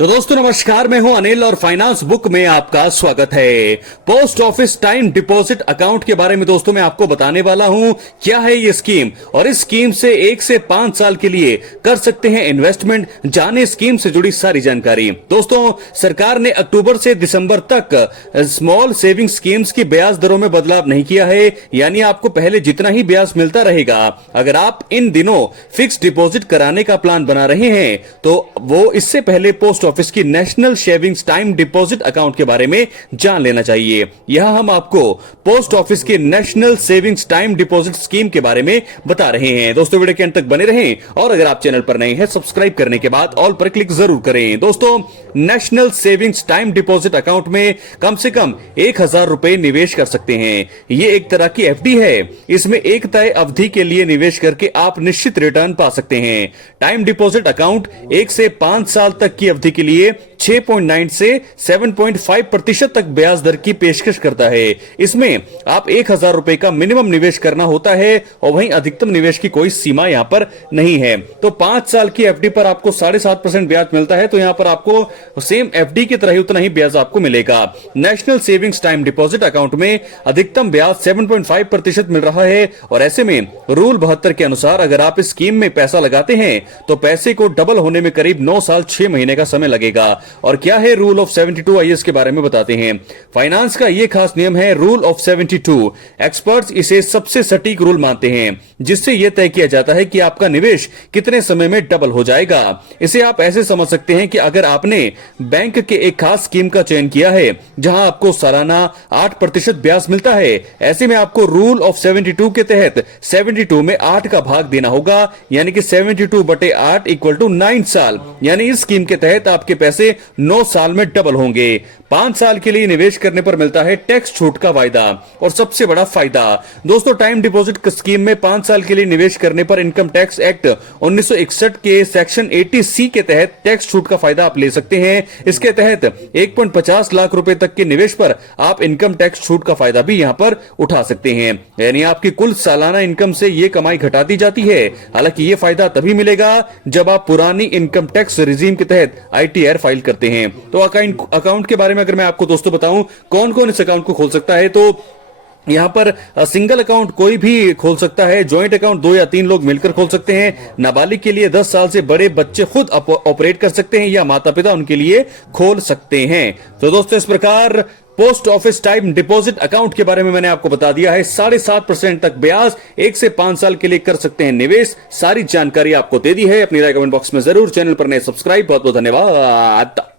तो दोस्तों नमस्कार, मैं हूं अनिल और फाइनेंस बुक में आपका स्वागत है। Post office time deposit account के बारे में दोस्तों मैं आपको बताने वाला हूं क्या है ये स्कीम, और इस स्कीम से 1 से 5 साल के लिए कर सकते हैं इन्वेस्टमेंट। जाने स्कीम से जुड़ी सारी जानकारी। दोस्तों सरकार ने अक्टूबर से दिसंबर तक स्मॉल सेविंग स्कीम्स की ब्याज दरों में बदलाव नहीं किया है, यानी आपको पहले जितना ही ब्याज मिलता रहेगा। अगर आप इन दिनों फिक्स डिपॉजिट कराने का प्लान बना रहे हैं तो वो इससे पहले पोस्ट ऑफिस की national savings time deposit account के बारे में जान लेना चाहिए। यह हम आपको पोस्ट ऑफिस के national savings time deposit scheme के बारे में बता रहे हैं। दोस्तों वीडियो के अंत तक बने रहें, और अगर आप चैनल पर नए हैं सब्सक्राइब करने के बाद ऑल पर क्लिक जरूर करें। दोस्तों national savings time deposit account में कम से कम 1000 रुपए निवेश कर सकते हैं। ये एक तरह की एफडी है। इसमें एक तय अवधि के लिए निवेश करके आप निश्चित रिटर्न पा सकते हैं। टाइम डिपॉजिट अकाउंट 1 से 5 साल तक की अवधि के लिए 6.9 से 7.5% तक ब्याज दर की पेशकश करता है। इसमें आप 1000 रुपए का मिनिमम निवेश करना होता है, और वहीं अधिकतम निवेश की कोई सीमा यहां पर नहीं है। तो 5 साल की एफडी पर आपको 7.5% ब्याज मिलता है, तो यहां पर आपको सेम एफडी की तरह ही उतना ही ब्याज आपको मिलेगा। National savings time deposit account में अधिकतम ब्याज 7.5% मिल रहा है, और ऐसे में रूल 72 के अनुसार अगर आप इस स्कीम में पैसा लगाते हैं तो पैसे को डबल होने में करीब 9 साल 6 महीने का समय लगेगा। और क्या है रूल ऑफ 72 आईएएस के बारे में बताते हैं। फाइनेंस का यह खास नियम है रूल ऑफ 72। एक्सपर्ट्स इसे सबसे सटीक रूल मानते हैं, जिससे यह तय किया जाता है कि आपका निवेश कितने समय में डबल हो जाएगा। इसे आप ऐसे समझ सकते हैं कि अगर आपने बैंक के एक खास स्कीम का चयन किया है जहां आपको सालाना 8% ब्याज मिलता है, ऐसे में आपको रूल ऑफ 72 के तहत 72 में 8 का भाग देना होगा, यानी कि 72/8 = 9 साल। यानी इस स्कीम के तहत आपके पैसे 9 साल में डबल होंगे। 5 साल के लिए निवेश करने पर मिलता है टैक्स छूट का वायदा। और सबसे बड़ा फायदा दोस्तों, टाइम डिपॉजिट स्कीम में 5 साल के लिए निवेश करने पर इनकम टैक्स एक्ट 1961 के सेक्शन 80C के तहत टैक्स छूट का फायदा आप ले सकते हैं। इसके तहत 1.50 लाख रुपए तक के निवेश पर आप इनकम टैक्स छूट का फायदा भी यहां पर उठा सकते हैं। यानी आपकी कुल सालाना इनकम से यह कमाई घटा दी जाती है। हालांकि यह फायदा तभी मिलेगा जब आप पुरानी इनकम टैक्स रिजीम के तहत ITR फाइल करते हैं। तो अकाउंट के बारे में अगर मैं आपको दोस्तों बताऊं कौन कौन इस अकाउंट को खोल सकता है, तो यहां पर सिंगल अकाउंट कोई भी खोल सकता है। ज्वाइंट अकाउंट 2 या 3 लोग मिलकर खोल सकते हैं। नाबालिग के लिए 10 साल से बड़े बच्चे खुद ऑपरेट कर सकते हैं, या माता पिता उनके लिए खोल सकते हैं। तो दोस्तों इस प्रकार post office time deposit account के बारे में मैंने आपको बता दिया है। 7.5% तक ब्याज, 1 से 5 साल के लिए कर सकते हैं निवेश। सारी जानकारी आपको दे दी है। अपनी राय कमेंट बॉक्स में जरूर। चैनल पर नए सब्सक्राइब। बहुत बहुत धन्यवाद।